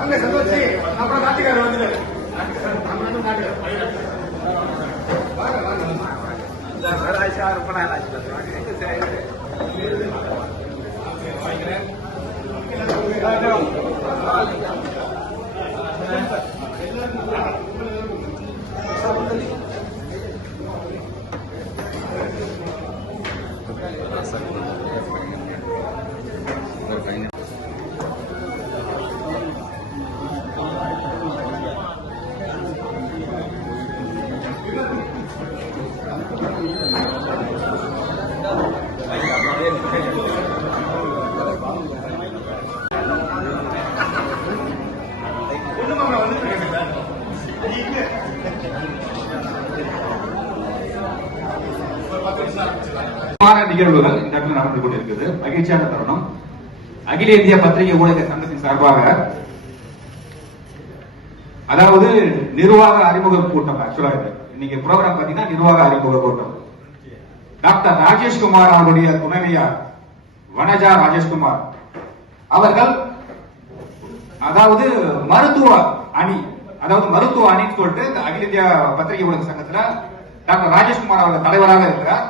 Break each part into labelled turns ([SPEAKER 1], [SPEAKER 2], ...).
[SPEAKER 1] வாங்க சந்தோஷி அப்புறம் நாட்டுக்காரர் வந்துடு. நம்ம நாட்டு நாட்டுக்காரர் வாங்க வாங்க இந்த சராய்ச்சா ரொம்ப நாள் ஆச்சு வாங்க சரி ஒண்ணுமாங்க வந்துட்டு
[SPEAKER 2] முக்கியமான நிகழ்வுகள் இந்த இடத்துல நடந்து கொண்டிருக்குது. மகிழ்ச்சியான தருணம். அகில இந்திய பத்திரிகை ஊடக சங்கத்தின் சார்பாக அதாவது நிர்வாக அறிமுக கூட்டம் ஆக்சுவலா இது. இன்னைக்கு ப்ரோக்ராம் பாத்தீங்கன்னா நிர்வாக அறிமுக கூட்டம். டாக்டர் ராஜேஷ்குமார் அவருடைய துணைவியார் வனஜா ராஜேஷ்குமார். அவர்கள் அதாவது மருத்துவ அணி அதாவது மருத்துவ அணின்னு சொல்லிட்டு அகில இந்திய பத்திரிகை ஊடக சங்கத்துல டாக்டர் ராஜேஷ்குமார் அவர்கள் தலைவராக இருக்கிறார்.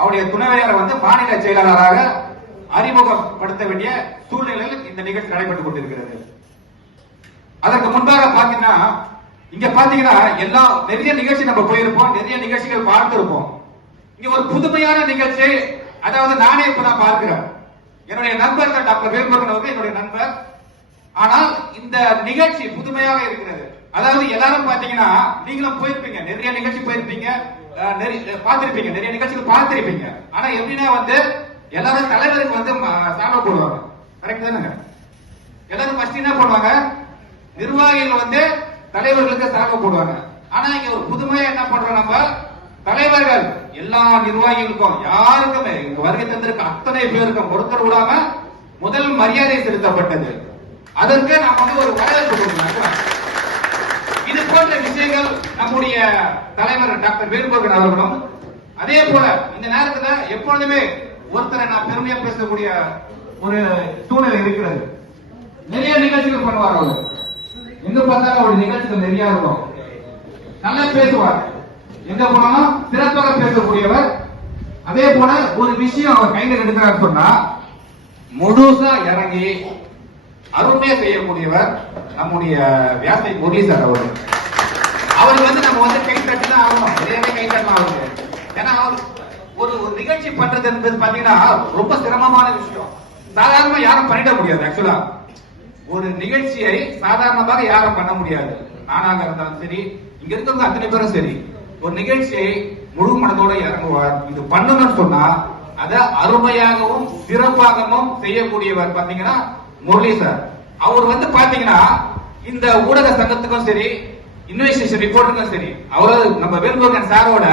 [SPEAKER 2] அவருடைய துணைவியார் வந்து மாநில செயலாளராக அறிமுகப்படுத்த வேண்டிய சூழ்நிலையில் இந்த நிகழ்ச்சி நடைபெற்றுக் கொண்டிருக்கிறது. அதற்கு முன்பாக பாத்தீங்கன்னா இங்க பாத்தீங்கன்னா எல்லா நிறைய நிகழ்ச்சி நம்ம போயிருப்போம் நிறைய நிகழ்ச்சிகள் பார்த்திருப்போம். இங்க ஒரு புதுமையான நிகழ்ச்சி அதாவது நானே இப்பதான் பார்க்கிறேன். என்னுடைய நண்பர் டாக்டர் வேல்முருகன் அவர்கள் என்னுடைய நண்பர். ஆனால் இந்த நிகழ்ச்சி புதுமையாக இருக்கிறது. அதாவது எல்லாரும் பாத்தீங்கன்னா நீங்களும் போயிருப்பீங்க நிறைய நிகழ்ச்சி போயிருப்பீங்க. நிறைய பார்த்திருப்பீங்க நிறைய நிகழ்ச்சிகள் பார்த்திருப்பீங்க. ஆனா எப்படின்னா வந்து எல்லாரும் தலைவருக்கு வந்து ம- போடுவாங்க. கரெக்ட் தானே எல்லாரும் ஃபர்ஸ்ட் என்ன பண்ணுவாங்க நிர்வாகிகள் வந்து தலைவர்களுக்கு சால்வை போடுவாங்க. ஆனா இங்க ஒரு புதுமையா என்ன பண்றோம் நம்ம? தலைவர்கள் எல்லா நிர்வாகிகளுக்கும் யாருக்குமே இங்க வருகை தந்திருக்க அத்தனை பேருக்கும் ஒருத்தர் விடாம முதல் மரியாதை செலுத்தப்பட்டது. அதற்கு நாம் வந்து ஒரு வரவேற்பு கொடுக்கணும் இது போன்ற விஷயங்கள் நம்முடைய தலைவர் டாக்டர் வேல்முருகன் அவர்களும் அதே போல இந்த நேரத்துல எப்பொழுதுமே ஒருத்தரை நான் பெருமையா பேசக்கூடிய ஒரு சூழ்நிலை இருக்கிறது. நிறைய நிகழ்ச்சிகள் பண்ணுவார் அவர் எங்க பார்த்தாலும் அவருடைய நிகழ்ச்சிகள் நிறைய இருக்கும். நல்லா பேசுவார். எங்க போனாலும் சிறப்பாக பேசக்கூடியவர். அதே போல ஒரு விஷயம் அவர் கையில் எடுக்கிறார் சொன்னா முழுசா இறங்கி அருமையா செய்யக்கூடியவர் நம்முடைய வியாசை முரளி சார் அவர் வந்து நம்ம வந்து கை தட்டி தான் ஆகணும். நிறையவே கை தட்டலாம் அவருக்கு. ஏன்னா அவர் ஒரு ஒரு நிகழ்ச்சி பண்றது என்பது பாத்தீங்கன்னா ரொம்ப சிரமமான விஷயம். சாதாரணமா யாரும் பண்ணிட முடியாது ஆக்சுவலா ஒரு நிகழ்ச்சியை சாதாரணமாக யாரும் பண்ண முடியாது. நானாக இருந்தாலும் சரி இங்க இருக்கிறவங்க அத்தனை பேரும் சரி. ஒரு நிகழ்ச்சியை முழு மனதோட இறங்குவார். இது பண்ணணும்னு சொன்னா அத அருமையாகவும் சிறப்பாகவும் செய்யக்கூடியவர் பாத்தீங்கன்னா முரளி சார். அவர் வந்து பாத்தீங்கன்னா இந்த ஊடக சங்கத்துக்கும் சரி இன்வெஸ்டிகேஷன் ரிப்போர்ட்டுக்கும் சரி. அவரது நம்ம வேல்முருகன் சாரோட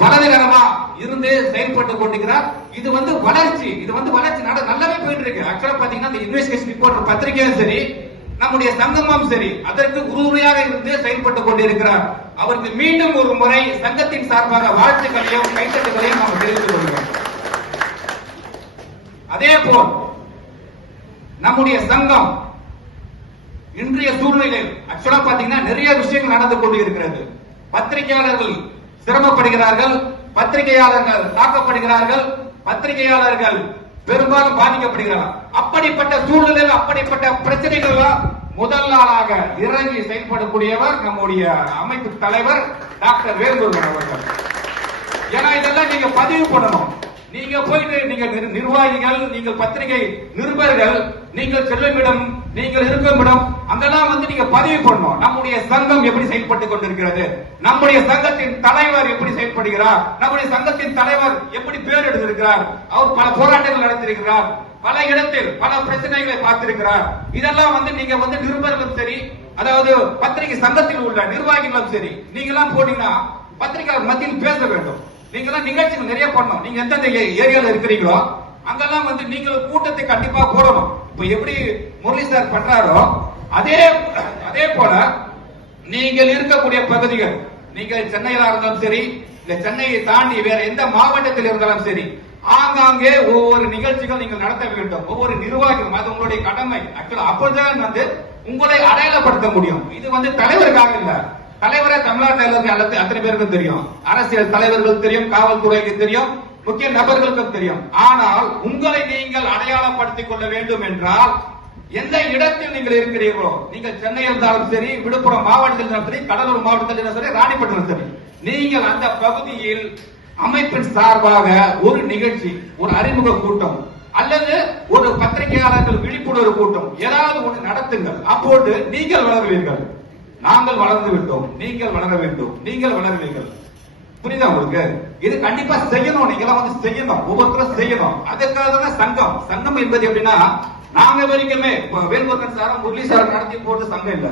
[SPEAKER 2] பலவிதமா இருந்து செயல்பட்டு கொண்டிருக்கிறார். இது வந்து வளர்ச்சி. இது வந்து வளர்ச்சி நட நல்லாவே போயிட்டு இருக்கு ஆக்சுவலா பாத்தீங்கன்னா இந்த இன்வெஸ்டிகேஷன் ரிப்போர்ட் பத்திரிகையும் சரி நம்முடைய சங்கமும் சரி அதற்கு உறுதுணையாக இருந்து செயல்பட்டு கொண்டிருக்கிறார். அவருக்கு மீண்டும் ஒரு முறை சங்கத்தின் சார்பாக வாழ்த்துக்களையும் கைத்தட்டுகளையும் நாம் தெரிவித்துக் கொள்கிறோம். அதே போல் நம்முடைய சங்கம் இன்றைய சூழ்நிலையில் ஆக்சுவலா பாத்தீங்கன்னா நிறைய விஷயங்கள் நடந்து கொண்டு இருக்கிறது பத்திரிகையாளர்கள் சிரமப்படுகிறார்கள் பத்திரிகையாளர்கள் தாக்கப்படுகிறார்கள் பத்திரிகையாளர்கள் பெரும்பாலும் பாதிக்கப்படுகிறார்கள். அப்படிப்பட்ட சூழ்நிலையில் அப்படிப்பட்ட பிரச்சனைகள் முதல் நாளாக இறங்கி செயல்படக்கூடியவர் நம்முடைய அமைப்பு தலைவர் டாக்டர் வேல்முருகன் அவர்கள். ஏன்னா இதெல்லாம் நீங்க பதிவு பண்ணணும். நீங்க போயிட்டு நீங்க நிர்வாகிகள் நீங்கள் பத்திரிகை நிருபர்கள் நீங்கள் செல்லும் இடம் நீங்கள் இருக்கும் இடம் அங்கெல்லாம் வந்து நீங்க பதிவு பண்ணணும். நம்முடைய சங்கம் எப்படி செயல்பட்டு கொண்டிருக்கிறது? நம்முடைய சங்கத்தின் தலைவர் எப்படி செயல்படுகிறார்? நம்முடைய சங்கத்தின் தலைவர் எப்படி பேர் எடுத்திருக்கிறார் அவர் பல போராட்டங்கள் நடத்திருக்கிறார் பல இடத்தில் பல பிரச்சனைகளை பார்த்திருக்கிறார். இதெல்லாம் வந்து நீங்க வந்து நிருபர்களும் சரி அதாவது பத்திரிகை சங்கத்தில் உள்ள நிர்வாகிகளும் சரி நீங்க எல்லாம் போனீங்கன்னா பத்திரிகையாளர் மத்தியில் பேச வேண்டும். நீங்க எல்லாம் நிகழ்ச்சிகள் நிறைய பண்ணணும். நீங்க எந்தெந்த ஏரியால இருக்கிறீங்களோ அங்கெல்லாம் வந்து நீங்கள் கூட்டத்தை கண்டிப்பா போடணும் இப்ப எப்படி முரளி சார் பண்றாரோ அதே அதே போல நீங்கள் இருக்கக்கூடிய பகுதிகள் நீங்கள் சென்னையில இருந்தாலும் சரி இல்ல சென்னையை தாண்டி வேற எந்த மாவட்டத்தில் இருந்தாலும் சரி ஆங்காங்கே ஒவ்வொரு நிகழ்ச்சிகள் நீங்கள் நடத்த வேண்டும். ஒவ்வொரு நிர்வாகிகளும் அது உங்களுடைய கடமை. ஆக்சுவலா அப்போதான் வந்து உங்களை அடையாளப்படுத்த முடியும். இது வந்து தலைவருக்காக இல்ல. தலைவரை தமிழ்நாட்டில் அத்தனை பேருக்கும் தெரியும். அரசியல் தலைவர்களுக்கு தெரியும் காவல்துறைக்கு தெரியும். முக்கிய நபர்களுக்கும் தெரியும். ஆனால் உங்களை நீங்கள் அடையாளப்படுத்திக் கொள்ள வேண்டும் என்றால் எந்த இடத்தில் நீங்கள் இருக்கிறீர்களோ நீங்கள் சென்னை இருந்தாலும் சரி விழுப்புரம் மாவட்டத்தில் இருந்தாலும் சரி கடலூர் மாவட்டத்தில் இருந்தாலும் சரி ராணிப்பட்டினம் சரி நீங்கள் அந்த பகுதியில் அமைப்பின் சார்பாக ஒரு நிகழ்ச்சி ஒரு அறிமுக கூட்டம் அல்லது ஒரு பத்திரிகையாளர்கள் விழிப்புணர்வு கூட்டம் ஏதாவது ஒன்று நடத்துங்கள். அப்போது நீங்கள் வளருவீர்கள். நாங்கள் வளர்ந்து விட்டோம். நீங்கள் வளர வேண்டும். நீங்கள் வளருவீர்கள். புரியுதா உங்களுக்கு? இது கண்டிப்பா செய்யணும். நீங்க எல்லாம் வந்து செய்யணும். ஒவ்வொருத்தரும் செய்யணும். அதுக்காக தான் சங்கம். சங்கம் என்பது எப்படின்னா நாங்க வரைக்குமே வேல்முருகன் சாரம் முரளி சாரம் நடத்தி போட்டு சங்கம் இல்ல.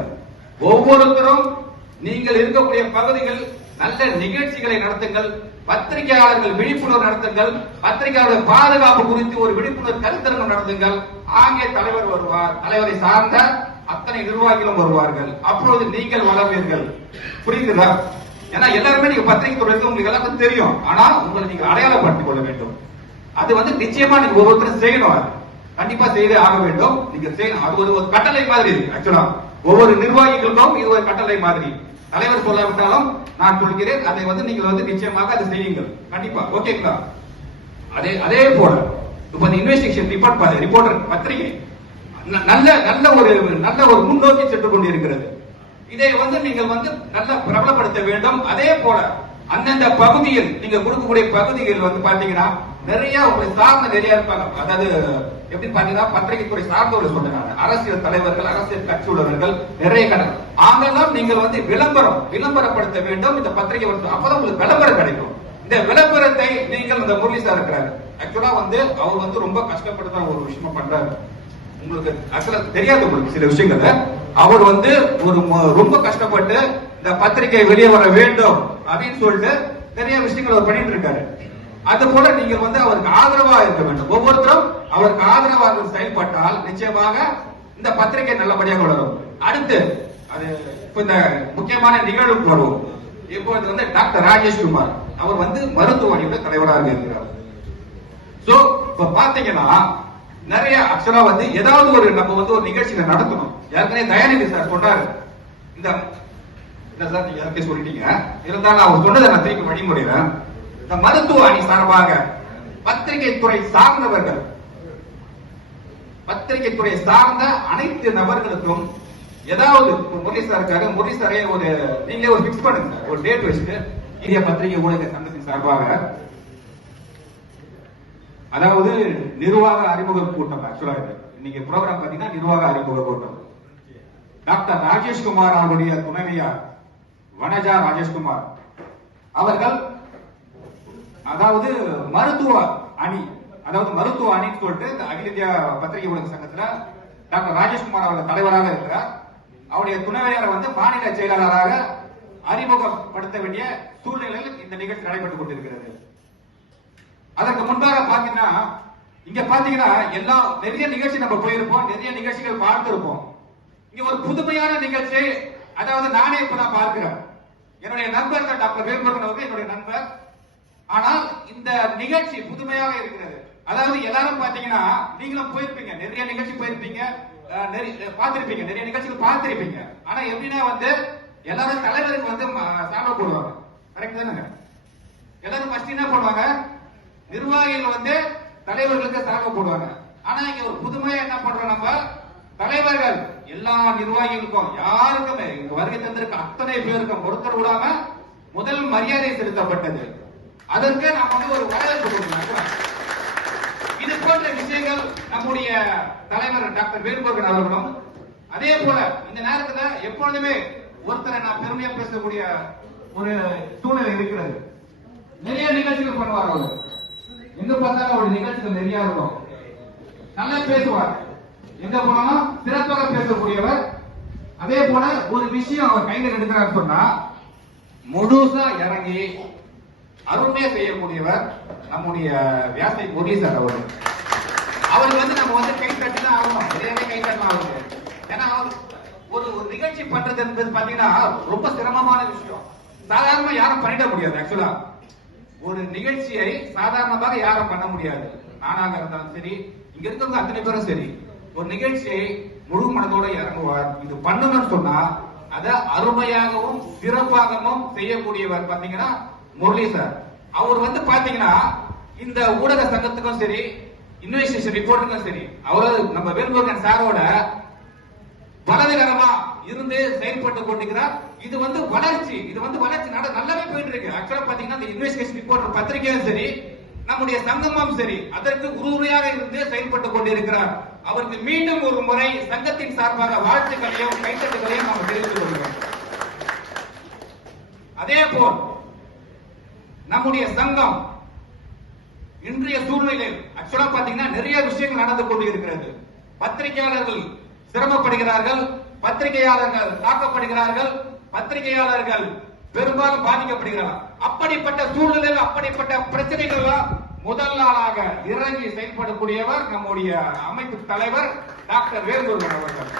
[SPEAKER 2] ஒவ்வொருத்தரும் நீங்கள் இருக்கக்கூடிய பகுதிகள் நல்ல நிகழ்ச்சிகளை நடத்துங்கள். பத்திரிகையாளர்கள் விழிப்புணர்வு நடத்துங்கள். பத்திரிகையாளர் பாதுகாப்பு குறித்து ஒரு விழிப்புணர்வு கருத்தரங்கம் நடத்துங்கள். ஆங்கே தலைவர் வருவார். தலைவரை சார்ந்த அத்தனை நிர்வாகிகளும் வருவார்கள். அப்பொழுது நீங்கள் வளர்வீர்கள். புரியுதுதா? ஏன்னா எல்லாருமே நீங்க பத்திரிகை துறையில உங்களுக்கு எல்லாருக்கும் தெரியும். ஆனா உங்களை நீங்க அடையாளப்படுத்திக் கொள்ள வேண்டும். அது வந்து நிச்சயமா நீங்க ஒவ்வொருத்தரும் செய்யணும் கண்டிப்பா செய்தே ஆக வேண்டும். நீங்க செய்யணும் அது ஒரு ஒரு கட்டளை மாதிரி ஆக்சுவலா ஒவ்வொரு நிர்வாகிகளுக்கும் இது ஒரு கட்டளை மாதிரி. தலைவர் சொல்லாவிட்டாலும் நான் சொல்கிறேன் அதை வந்து நீங்கள் வந்து நிச்சயமாக அதை செய்யுங்கள். கண்டிப்பா. ஓகேங்களா அதே அதே போல இப்ப இந்த இன்வெஸ்டிகேஷன் ரிப்போர்ட் ரிப்போர்ட்டர் பத்திரிகை. ந- நல்ல நல்ல ஒரு நல்ல ஒரு முன்னோக்கி சென்று கொண்டிருக்கிறது. இதை வந்து நீங்கள் வந்து நல்லா பிரபலப்படுத்த வேண்டும். அதே போல அந்தந்த பகுதியில் நீங்க கொடுக்கக்கூடிய பகுதியில் வந்து பாத்தீங்கன்னா நிறைய உங்களை சார்ந்த நிறைய இருப்பாங்க. அதாவது எப்படி பாத்தீங்கன்னா பத்திரிகைத்துறை சார்ந்தவர்கள் சொல்றாங்க. அரசியல் தலைவர்கள் அரசியல் கட்சி உள்ளவர்கள் நிறைய கடன் ஆங்கெல்லாம் நீங்கள் வந்து விளம்பரம் விளம்பரப்படுத்த வேண்டும். இந்த பத்திரிகை வந்து அப்பதான் உங்களுக்கு விளம்பரம் கிடைக்கும். இந்த விளம்பரத்தை நீங்கள் இந்த முரளி சார் இருக்கிறாரு. ஆக்சுவலா வந்து அவர் வந்து ரொம்ப கஷ்டப்பட்டு தான் ஒரு விஷயமா பண்றாரு. உங்களுக்கு அசல தெரியாது உங்களுக்கு சில விஷயங்களை அவர் வந்து ஒரு ம- ரொம்ப கஷ்டப்பட்டு இந்த பத்திரிகை வெளியே வர வேண்டும் அப்படின்னு சொல்லிட்டு நிறைய விஷயங்கள் அவர் பண்ணிட்டு இருக்காரு. அது போல நீங்கள் வந்து அவருக்கு ஆதரவா இருக்க வேண்டும். ஒவ்வொருத்தரும் அவருக்கு ஆதரவாக செயல்பட்டால் நிச்சயமாக இந்த பத்திரிகை நல்லபடியாக வளரும். அடுத்து அது இப்ப இந்த முக்கியமான நிகழ்வுக்கு வருவோம் இப்போது வந்து டாக்டர் ராஜேஷ்குமார் அவர் வந்து மருத்துவமனையோட தலைவராக இருக்கிறார். சோ இப்ப பாத்தீங்கன்னா நிறைய ஆக்சுவலா வந்து ஏதாவது ஒரு நம்ம வந்து ஒரு நிகழ்ச்சியில நடத்தணும் ஏற்கனவே தயாரிப்பு சார் சொன்னாரு இந்த என்ன சார் நீங்க ஏற்கனவே சொல்லிட்டீங்க? இருந்தாலும் அவர் சொன்னதை நான் திருப்பி முடிவேன் இந்த மருத்துவ அணி சார்பாக பத்திரிகை துறை சார்ந்தவர்கள் பத்திரிகை துறை சார்ந்த அனைத்து நபர்களுக்கும் ஏதாவது முரளி சாருக்காக இருக்காரு முரளி சாரே ஒரு நீங்களே ஒரு பிக்ஸ் பண்ணுங்க. ஒரு டேட் வச்சுட்டு இந்திய பத்திரிகை ஊடக சங்கத்தின் சார்பாக அதாவது நிர்வாக அறிமுக கூட்டம் ஆக்சுவலா இது. இன்னைக்கு ப்ரோக்ராம் பாத்தீங்கன்னா நிர்வாக அறிமுக கூட்டம். டாக்டர் ராஜேஷ்குமார் அவருடைய துணைவியார் வனஜா ராஜேஷ்குமார் அவர்கள் அதாவது மருத்துவ அணி அதாவது மருத்துவ அணின்னு சொல்லிட்டு இந்த அகில இந்திய பத்திரிகை ஊடக சங்கத்துல டாக்டர் ராஜேஷ்குமார் அவர்கள் தலைவராக இருக்கிறார். அவருடைய துணைவியாரை வந்து மாநில செயலாளராக அறிமுகப்படுத்த வேண்டிய சூழ்நிலையில் இந்த நிகழ்ச்சி நடைபெற்றுக் கொண்டிருக்கிறது. அதற்கு முன்பாக பாத்தீங்கன்னா இங்க பாத்தீங்கன்னா எல்லா நிறைய நிகழ்ச்சி நம்ம போயிருப்போம் நிறைய நிகழ்ச்சிகள் பார்த்திருப்போம். இங்க ஒரு புதுமையான நிகழ்ச்சி அதாவது நானே இப்பதான் பார்க்கிறேன். என்னுடைய நண்பர் டாக்டர் வேல்முருகன் அவர்கள் என்னுடைய நண்பர். ஆனால் இந்த நிகழ்ச்சி புதுமையாக இருக்கிறது. அதாவது எல்லாரும் பாத்தீங்கன்னா நீங்களும் போயிருப்பீங்க நிறைய நிகழ்ச்சி போயிருப்பீங்க நிறைய பார்த்திருப்பீங்க நிறைய நிகழ்ச்சிகள் பார்த்திருப்பீங்க. ஆனா எப்படின்னா வந்து எல்லாரும் தலைவருக்கு வந்து ம- போடுவாங்க. கரெக்ட் தானே? எல்லாரும் ஃபர்ஸ்ட் என்ன பண்ணுவாங்க நிர்வாகிகள் வந்து தலைவர்களுக்கு சால்வை போடுவாங்க. ஆனா இங்க ஒரு புதுமையா என்ன பண்றோம் நம்ம? தலைவர்கள் எல்லா நிர்வாகிகளுக்கும் யாருக்குமே இங்க வருகை தந்திருக்க அத்தனை பேருக்கும் ஒருத்தர் விடாம முதல் மரியாதை செலுத்தப்பட்டது. அதற்கு நாம் வந்து ஒரு வரவேற்பு கொடுக்கணும். இது போன்ற விஷயங்கள் நம்முடைய தலைவர் டாக்டர் வேல்முருகன் அவர்களும் அதே போல இந்த நேரத்துல எப்பொழுதுமே ஒருத்தரை நான் பெருமையா பேசக்கூடிய ஒரு சூழ்நிலை இருக்கிறது. நிறைய நிகழ்ச்சிகள் பண்ணுவார் அவர் எங்க பார்த்தாலும் அவருடைய நிகழ்ச்சிகள் நிறைய இருக்கும். நல்லா பேசுவார். எங்க போனாலும் சிறப்பாக பேசக்கூடியவர். அதே போல ஒரு விஷயம் அவர் கையில் எடுக்கிறார் சொன்னா முழுசா இறங்கி அருமையா செய்யக்கூடியவர் நம்முடைய வியாசை முரளி அவர். அவர் வந்து நம்ம வந்து கை தட்டி தான் ஆகணும். நிறையவே கை தட்டலாம் அவருக்கு. ஏன்னா அவர் ஒரு ஒரு நிகழ்ச்சி பண்றது என்பது பாத்தீங்கன்னா ரொம்ப சிரமமான விஷயம். சாதாரணமா யாரும் பண்ணிட முடியாது ஆக்சுவலா ஒரு நிகழ்ச்சியை சாதாரணமாக யாரும் பண்ண முடியாது. நானாக இருந்தாலும் சரி இங்க இருக்கிறவங்க அத்தனை பேரும் சரி. ஒரு நிகழ்ச்சியை முழு மனதோட இறங்குவார். இது பண்ணணும்னு சொன்னா அத அருமையாகவும் சிறப்பாகவும் செய்யக்கூடியவர் பாத்தீங்கன்னா முரளி சார். அவர் வந்து பாத்தீங்கன்னா இந்த ஊடக சங்கத்துக்கும் சரி இன்வெஸ்டிகேஷன் ரிப்போர்ட்டுக்கும் சரி அவரு நம்ம வேல்முருகன் சாரோட பலவிகரமா இருந்து செயல்பட்டு கொண்டிருக்கிறார். இது வந்து வளர்ச்சி. இது வந்து வளர்ச்சி நட நல்லாவே போயிட்டு இருக்கு ஆக்சுவலா பாத்தீங்கன்னா இந்த இன்வெஸ்டிகேஷன் ரிப்போர்ட் பத்திரிகையும் சரி நம்முடைய சங்கமும் சரி அதற்கு உறுதுணையாக இருந்து செயல்பட்டு கொண்டிருக்கிறார். அவருக்கு மீண்டும் ஒரு முறை சங்கத்தின் சார்பாக வாழ்த்துக்களையும் கைத்தட்டுகளையும் நாம் தெரிவித்துக் கொள்கிறோம் அதே போல் நம்முடைய சங்கம் இன்றைய சூழ்நிலையில் ஆக்சுவலா பாத்தீங்கன்னா நிறைய விஷயங்கள் நடந்து கொண்டு இருக்கிறது பத்திரிகையாளர்கள் சிரமப்படுகிறார்கள். பத்திரிகையாளர்கள் தாக்கப்படுகிறார்கள். பத்திரிகையாளர்கள் பெரும்பாலும் பாதிக்கப்படுகிறார்கள். அப்படிப்பட்ட சூழ்நிலையில் அப்படிப்பட்ட பிரச்சனைகள் முதல் நாளாக இறங்கி செயல்படக்கூடியவர் நம்முடைய அமைப்பு தலைவர் டாக்டர் வேல்முருகன் அவர்கள்.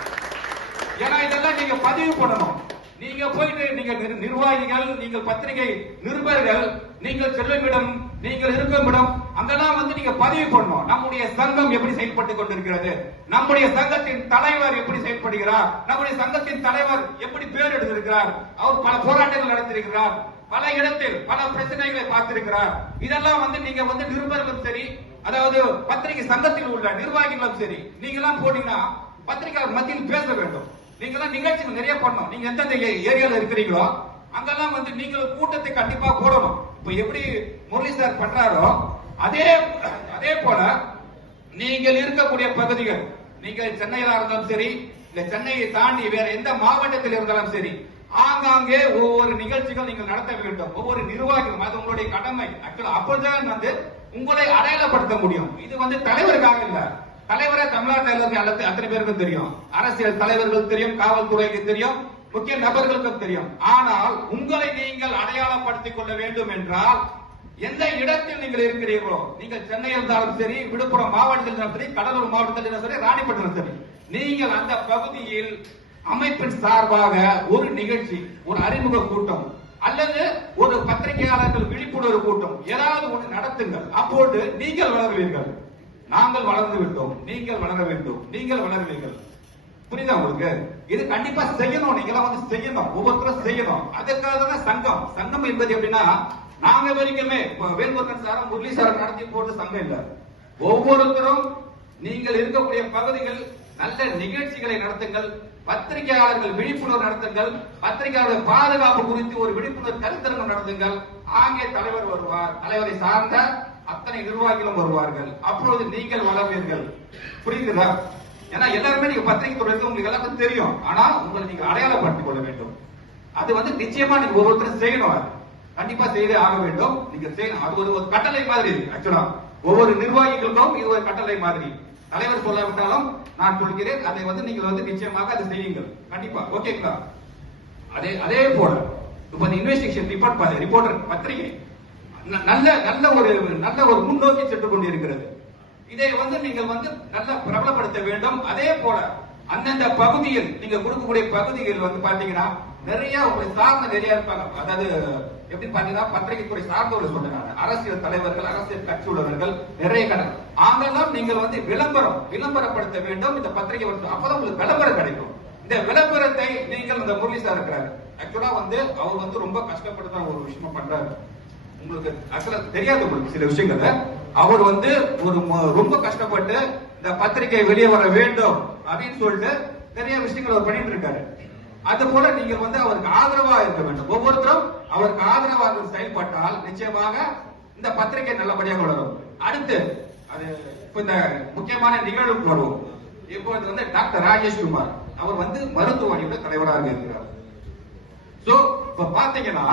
[SPEAKER 2] ஏன்னா இதெல்லாம் நீங்க பதிவு பண்ணணும். நீங்க போயிட்டு நீங்க நிர்- நிர்வாகிகள் நீங்கள் பத்திரிகை நிருபர்கள் நீங்கள் செல்லும் இடம் நீங்கள் இருக்கும் இடம் அங்கெல்லாம் வந்து நீங்க பதிவு பண்ணணும். நம்முடைய சங்கம் எப்படி செயல்பட்டு கொண்டிருக்கிறது? நம்முடைய சங்கத்தின் தலைவர் எப்படி செயல்படுகிறார்? நம்முடைய சங்கத்தின் தலைவர் எப்படி பேர் எடுத்திருக்கிறார்? அவர் பல போராட்டங்கள் நடத்தியிருக்கிறார். பல இடத்தில் பல பிரச்சனைகளை பார்த்திருக்கிறார். இதெல்லாம் வந்து நீங்க வந்து நிருபர்களும் சரி அதாவது பத்திரிகை சங்கத்தில் உள்ள நிர்வாகிகளும் சரி நீங்க எல்லாம் போனீங்கன்னா பத்திரிகையாளர் மத்தியில் பேச வேண்டும். நீங்க எல்லாம் நிகழ்ச்சிகள் நிறைய பண்ணணும். நீங்க எந்தெந்த ஏரியால இருக்கிறீங்களோ அங்கெல்லாம் வந்து நீங்களும் கூட்டத்தை கண்டிப்பா போடணும். இப்ப எப்படி முரளி சார் பண்றாரோ அதே அதே போல நீங்கள் இருக்கக்கூடிய பகுதிகள் நீங்கள் சென்னையில இருந்தாலும் சரி இல்ல சென்னையை தாண்டி வேற எந்த மாவட்டத்தில் இருந்தாலும் சரி ஆங்காங்கே ஒவ்வொரு நிகழ்ச்சிகள் நீங்கள் நடத்த வேண்டும். ஒவ்வொரு நிர்வாகிகளும் அது உங்களுடைய கடமை. ஆக்சுவலா அப்போதான் வந்து உங்களை அடையாளப்படுத்த முடியும். இது வந்து தலைவருக்காக இல்ல. தலைவரை தமிழ்நாட்டில் அல்லது அத்தனை பேருக்கும் தெரியும். அரசியல் தலைவர்களுக்கு தெரியும் காவல்துறைக்கு தெரியும் முக்கிய நபர்களுக்கும் தெரியும். ஆனால் உங்களை நீங்கள் அடையாளப்படுத்திக் கொள்ள வேண்டும் என்றால் எந்த இடத்தில் நீங்கள் இருக்கிறீர்களோ நீங்கள் சென்னை இருந்தாலும் சரி விழுப்புரம் மாவட்டத்தில் இருந்தாலும் சரி கடலூர் மாவட்டத்தில் இருந்தாலும் சரி ராணிப்பட்டினம் சரி நீங்கள் அந்த பகுதியில் அமைப்பின் சார்பாக ஒரு நிகழ்ச்சி ஒரு அறிமுக கூட்டம் அல்லது ஒரு பத்திரிகையாளர்கள் விழிப்புணர்வு கூட்டம் ஏதாவது ஒன்று நடத்துங்கள். அப்போது நீங்கள் வளருவீர்கள். நாங்கள் வளர்ந்து விட்டோம். நீங்கள் வளர வேண்டும். நீங்கள் வளர்வீர்கள். புரியுதா உங்களுக்கு? இது கண்டிப்பா செய்யணும். நீங்க வந்து செய்யணும். ஒவ்வொருத்தரும் செய்யணும். அதுக்காக தான் சங்கம். சங்கம் என்பது எப்படின்னா நாங்க வரைக்குமே இப்ப வேல்முருகன் சாரும் முரளி சாரும் நடத்தி போட்டு சங்கம் இல்ல. ஒவ்வொருத்தரும் நீங்கள் இருக்கக்கூடிய பகுதிகள் நல்ல நிகழ்ச்சிகளை நடத்துங்கள் பத்திரிகையாளர்கள் விழிப்புணர்வு நடத்துங்கள் பத்திரிகையாளர் பாதுகாப்பு குறித்து ஒரு விழிப்புணர்வு கருத்தரங்கம் நடத்துங்கள். ஆங்கே தலைவர் வருவார். தலைவரை சார்ந்த அத்தனை நிர்வாகிகளும் வருவார்கள். அப்பொழுது நீங்கள் வளர்வீர்கள். புரியுதுதா? ஏன்னா எல்லாருமே நீங்க பத்திரிகை துறைக்கு உங்களுக்கு எல்லாருக்கும் தெரியும். ஆனா உங்களை நீங்க அடையாளப்படுத்திக் கொள்ள வேண்டும். அது வந்து நிச்சயமா நீங்க ஒவ்வொருத்தரும் செய்யணும் கண்டிப்பா செய்தே ஆக வேண்டும். நீங்க செய்யணும் அது ஒரு ஒரு கட்டளை மாதிரி ஆக்சுவலா ஒவ்வொரு நிர்வாகிகளுக்கும் இது ஒரு கட்டளை மாதிரி. தலைவர் சொல்லாவிட்டாலும் நான் சொல்கிறேன் அதை வந்து நீங்கள் வந்து நிச்சயமாக அதை செய்யுங்கள். கண்டிப்பா. ஓகேங்களா அதே அதே போல இப்ப இந்த இன்வெஸ்டிகேஷன் ரிப்போர்ட் ரிப்போர்ட்டர் பத்திரிகை. நல்ல நல்ல ஒரு நல்ல ஒரு முன்னோக்கி சென்று கொண்டிருக்கிறது. இதை வந்து நீங்கள் வந்து நல்ல பிரபலப்படுத்த வேண்டும். அதே போல அந்தந்த பகுதியில் நீங்க கொடுக்கக்கூடிய பகுதிகள் வந்து பாத்தீங்கன்னா நிறைய உங்களை சார்ந்த நிறைய இருப்பாங்க. அதாவது எப்படி பாத்தீங்கன்னா பத்திரிகைத்துறை சார்ந்தவர்கள் சொல்றாங்க அரசியல் தலைவர்கள் அரசியல் கட்சி உள்ளவர்கள் நிறைய கடன். ஆங்கெல்லாம் நீங்கள் வந்து விளம்பரம் விளம்பரப்படுத்த வேண்டும். இந்த பத்திரிகை வந்து அப்பதான் உங்களுக்கு விளம்பரம் கிடைக்கும். இந்த விளம்பரத்தை நீங்கள் இந்த முரளி சார் இருக்கிறாரு. ஆக்சுவலா வந்து அவர் வந்து ரொம்ப கஷ்டப்பட்டு தான் ஒரு விஷயமா பண்றாரு. உங்களுக்கு ஆக்சுவலா தெரியாது உங்களுக்கு சில விஷயங்கள அவர் வந்து ஒரு ரொம்ப கஷ்டப்பட்டு இந்த பத்திரிகை வெளியே வர வேண்டும் அப்படின்னு சொல்லிட்டு நிறைய விஷயங்கள் அவர் பண்ணிட்டு இருக்காரு. அது போல நீங்கள் வந்து அவருக்கு ஆதரவா இருக்க வேண்டும். ஒவ்வொருத்தரும் அவருக்கு ஆதரவாக செயல்பட்டால் நிச்சயமாக இந்த பத்திரிகை நல்லபடியாக வளரும். அடுத்து அது இப்ப இந்த முக்கியமான நிகழ்வுக்கு வருவோம். இப்போது வந்து டாக்டர் ராஜேஷ்குமார் அவர் வந்து மருத்துவ அணியோட தலைவராக இருக்கிறார். சோ இப்ப பாத்தீங்கன்னா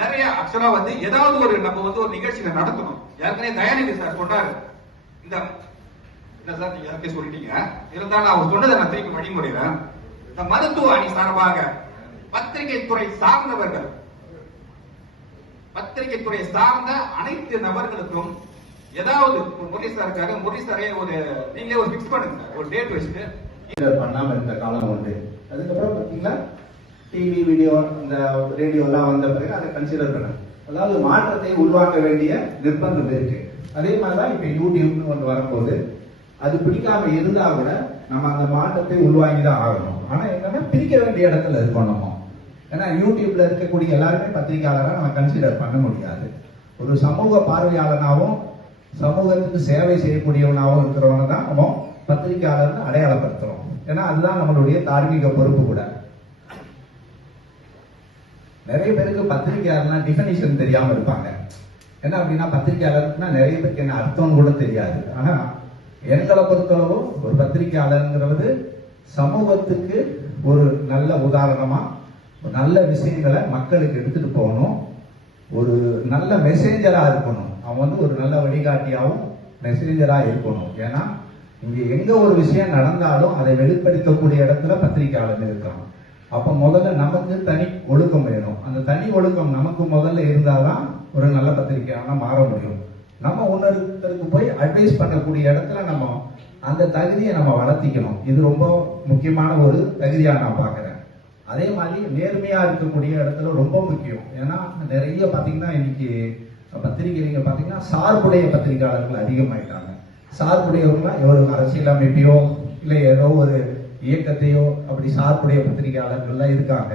[SPEAKER 2] நிறைய ஆக்சுவலா வந்து ஏதாவது ஒரு நம்ம வந்து ஒரு நிகழ்ச்சியில நடத்தணும். ஏற்கனவே தயாநிதி சார் சொன்னாரு இந்த என்ன சார் நீங்க ஏற்கனவே சொல்லிட்டீங்க. இருந்தாலும் அவர் சொன்னதை நான் திருப்பி வழிமுறையிறேன் இந்த மருத்துவ அணி சார்பாக பத்திரிகை துறை சார்ந்தவர்கள் பத்திரிகை துறை சார்ந்த அனைத்து நபர்களுக்கும் ஏதாவது ஒரு முரளி சார் முரளி சாரே ஒரு நீங்களே ஒரு பிக்ஸ் பண்ணுங்க ஒரு டேட் வச்சுட்டு.
[SPEAKER 3] பண்ணாம இருந்த காலம் உண்டு. அதுக்கப்புறம் பாத்தீங்கன்னா டிவி வீடியோ இந்த ரேடியோ எல்லாம் வந்த பிறகு அதை கன்சிடர் பண்ண அதாவது மாற்றத்தை உருவாக்க வேண்டிய நிர்பந்தம் இருக்கு. அதே மாதிரிதான் இப்ப யூடியூப்னு ஒன்று வரும்போது அது பிடிக்காம இருந்தா கூட நம்ம அந்த மாற்றத்தை உருவாக்கி தான் ஆகணும். ஆனா என்னன்னா பிரிக்க வேண்டிய இடத்துல இருக்கணும்? நம்ம ஏன்னா யூடியூப்ல இருக்கக்கூடிய எல்லாருமே பத்திரிகையாளராக நம்ம கன்சிடர் பண்ண முடியாது. ஒரு சமூக பார்வையாளனாகவும் சமூகத்துக்கு சேவை செய்யக்கூடியவனாகவும் இருக்கிறவங்க தான் நம்ம பத்திரிகையாளர்னு அடையாளப்படுத்துறோம். ஏன்னா அதுதான் நம்மளுடைய தார்மீக பொறுப்பு கூட. நிறைய பேருக்கு பத்திரிகையாளர்னா டிஃபனிஷன் தெரியாம இருப்பாங்க. என்ன அப்படின்னா பத்திரிகையாளர்னா நிறைய பேருக்கு என்ன அர்த்தம்னு கூட தெரியாது. ஆனா எங்களை பொறுத்தளவு ஒரு பத்திரிகையாளருங்கிறது சமூகத்துக்கு ஒரு நல்ல உதாரணமா நல்ல விஷயங்களை மக்களுக்கு எடுத்துட்டு போகணும். ஒரு நல்ல மெசேஞ்சரா இருக்கணும். அவன் வந்து ஒரு நல்ல வழிகாட்டியாகவும் மெசேஞ்சரா இருக்கணும். ஏன்னா இங்க எங்க ஒரு விஷயம் நடந்தாலும் அதை வெளிப்படுத்தக்கூடிய இடத்துல பத்திரிகையாளர் இருக்கான் அப்ப முதல்ல நமக்கு தனி ஒழுக்கம் வேணும். அந்த தனி ஒழுக்கம் நமக்கு முதல்ல இருந்தாதான் ஒரு நல்ல பத்திரிகையாளனா மாற முடியும். நம்ம இன்னொருத்தருக்கு போய் அட்வைஸ் பண்ணக்கூடிய இடத்துல நம்ம அந்த தகுதியை நம்ம வளர்த்திக்கணும். இது ரொம்ப முக்கியமான ஒரு தகுதியாக நான் பார்க்குறேன். அதே மாதிரி நேர்மையாக இருக்கக்கூடிய இடத்துல ரொம்ப முக்கியம். ஏன்னா நிறைய பார்த்தீங்கன்னா இன்னைக்கு பத்திரிகைங்க பார்த்தீங்கன்னா சார்புடைய பத்திரிகையாளர்கள் அதிகமாயிட்டாங்க. சார்புடையவர்களா ஒரு அரசியல் அமைப்பையோ இல்லை ஏதோ ஒரு இயக்கத்தையோ அப்படி சார்புடைய பத்திரிகையாளர்கள்லாம் இருக்காங்க.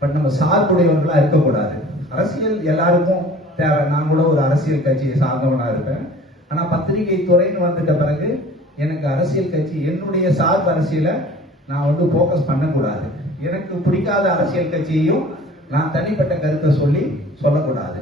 [SPEAKER 3] பட் நம்ம சார்புடையவர்களாக இருக்கக்கூடாது. அரசியல் எல்லாருக்கும் தேவை. நான் கூட ஒரு அரசியல் கட்சியை சார்ந்தவனாக இருப்பேன். ஆனால் பத்திரிகை துறைன்னு வந்துட்ட பிறகு எனக்கு அரசியல் கட்சி என்னுடைய சார்பு அரசியலை நான் வந்து போக்கஸ் பண்ணக்கூடாது. எனக்கு பிடிக்காத அரசியல் கட்சியையும் நான் தனிப்பட்ட கருத்தை சொல்லி சொல்லக்கூடாது.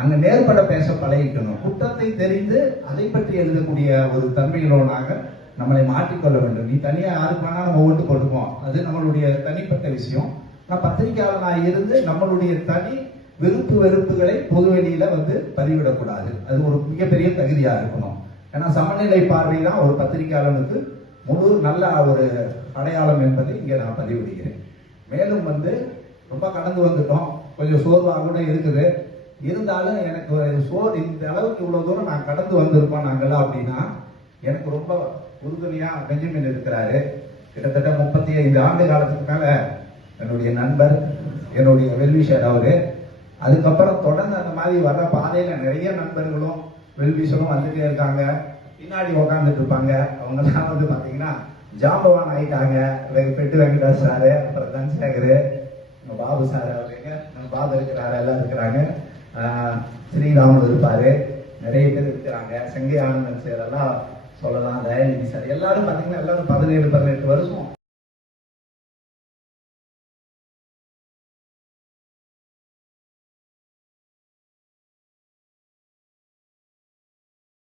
[SPEAKER 3] அங்க நேர்பட பேச பழகிக்கணும். குற்றத்தை தெரிந்து அதை பற்றி எழுதக்கூடிய ஒரு தன்மைகளோடாக நம்மளை மாற்றிக்கொள்ள வேண்டும். நீ தனியா யாருக்கு வேணா நம்ம ஓட்டு போட்டுப்போம் அது நம்மளுடைய தனிப்பட்ட விஷயம். நான் பத்திரிகையாளனா இருந்து நம்மளுடைய தனி விருப்பு வெறுப்புகளை பொதுவெளியில வந்து பதிவிடக்கூடாது. அது ஒரு மிகப்பெரிய தகுதியா இருக்கணும். ஏன்னா சமநிலை பார்வை தான் ஒரு பத்திரிகையாளனுக்கு முழு நல்ல ஒரு அடையாளம் என்பதை இங்கே நான் பதிவிடுகிறேன். மேலும் வந்து ரொம்ப கடந்து வந்துட்டோம். கொஞ்சம் சோர்வாக கூட இருக்குது. இருந்தாலும் எனக்கு சோர் இந்த அளவுக்கு இவ்வளவு தூரம் நான் கடந்து வந்திருப்போம் நாங்கெல்லாம் அப்படின்னா எனக்கு ரொம்ப உறுதுணையா பெஞ்சமின் இருக்கிறாரு. கிட்டத்தட்ட முப்பத்தி ஐந்து ஆண்டு காலத்துக்கு மேல என்னுடைய நண்பர் என்னுடைய வெல்விஷர் அவரு. அதுக்கப்புறம் தொடர்ந்து அந்த மாதிரி வர பாதையில நிறைய நண்பர்களும் வெல்விஷரும் வந்துட்டே இருக்காங்க. பின்னாடி உட்காந்துட்டு இருப்பாங்க அவங்க எல்லாம் வந்து பாத்தீங்கன்னா ஜாம்பவான் ஆயிட்டாங்க. பெட்டு வெங்கடாஸ் சாரு அப்புறம் தன்சேகர் நம்ம பாபு சார் அவருங்க நம்ம பாபு இருக்கிறாரு எல்லாம் இருக்கிறாங்க. ஸ்ரீராமன் இருப்பாரு. நிறைய பேர் இருக்கிறாங்க. செங்கை ஆனந்தன் சார் எல்லாம் சொல்லலாம் தயாநிதி சார். எல்லாரும் பாத்தீங்கன்னா எல்லாரும் பதினேழு பதினெட்டு வருஷம்